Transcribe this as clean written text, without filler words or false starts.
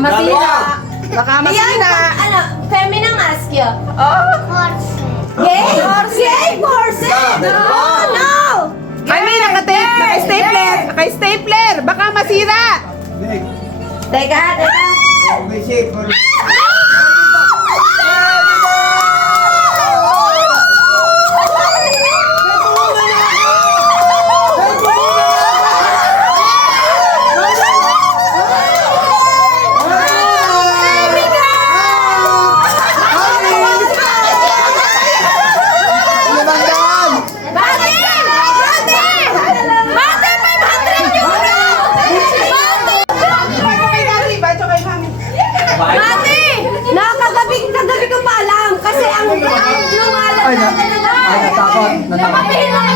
masira. Baka Ayan, masira. ano, feminine ask you. Oh. Gay? Gay corset? No, no! Ay, may nakatape. Naka-stapler. Naka-stapler. Baka masira. Teka, teka. Mati! Kagabi ko pa alam kasi ang lumalas Ay, natakot. Napatihin lang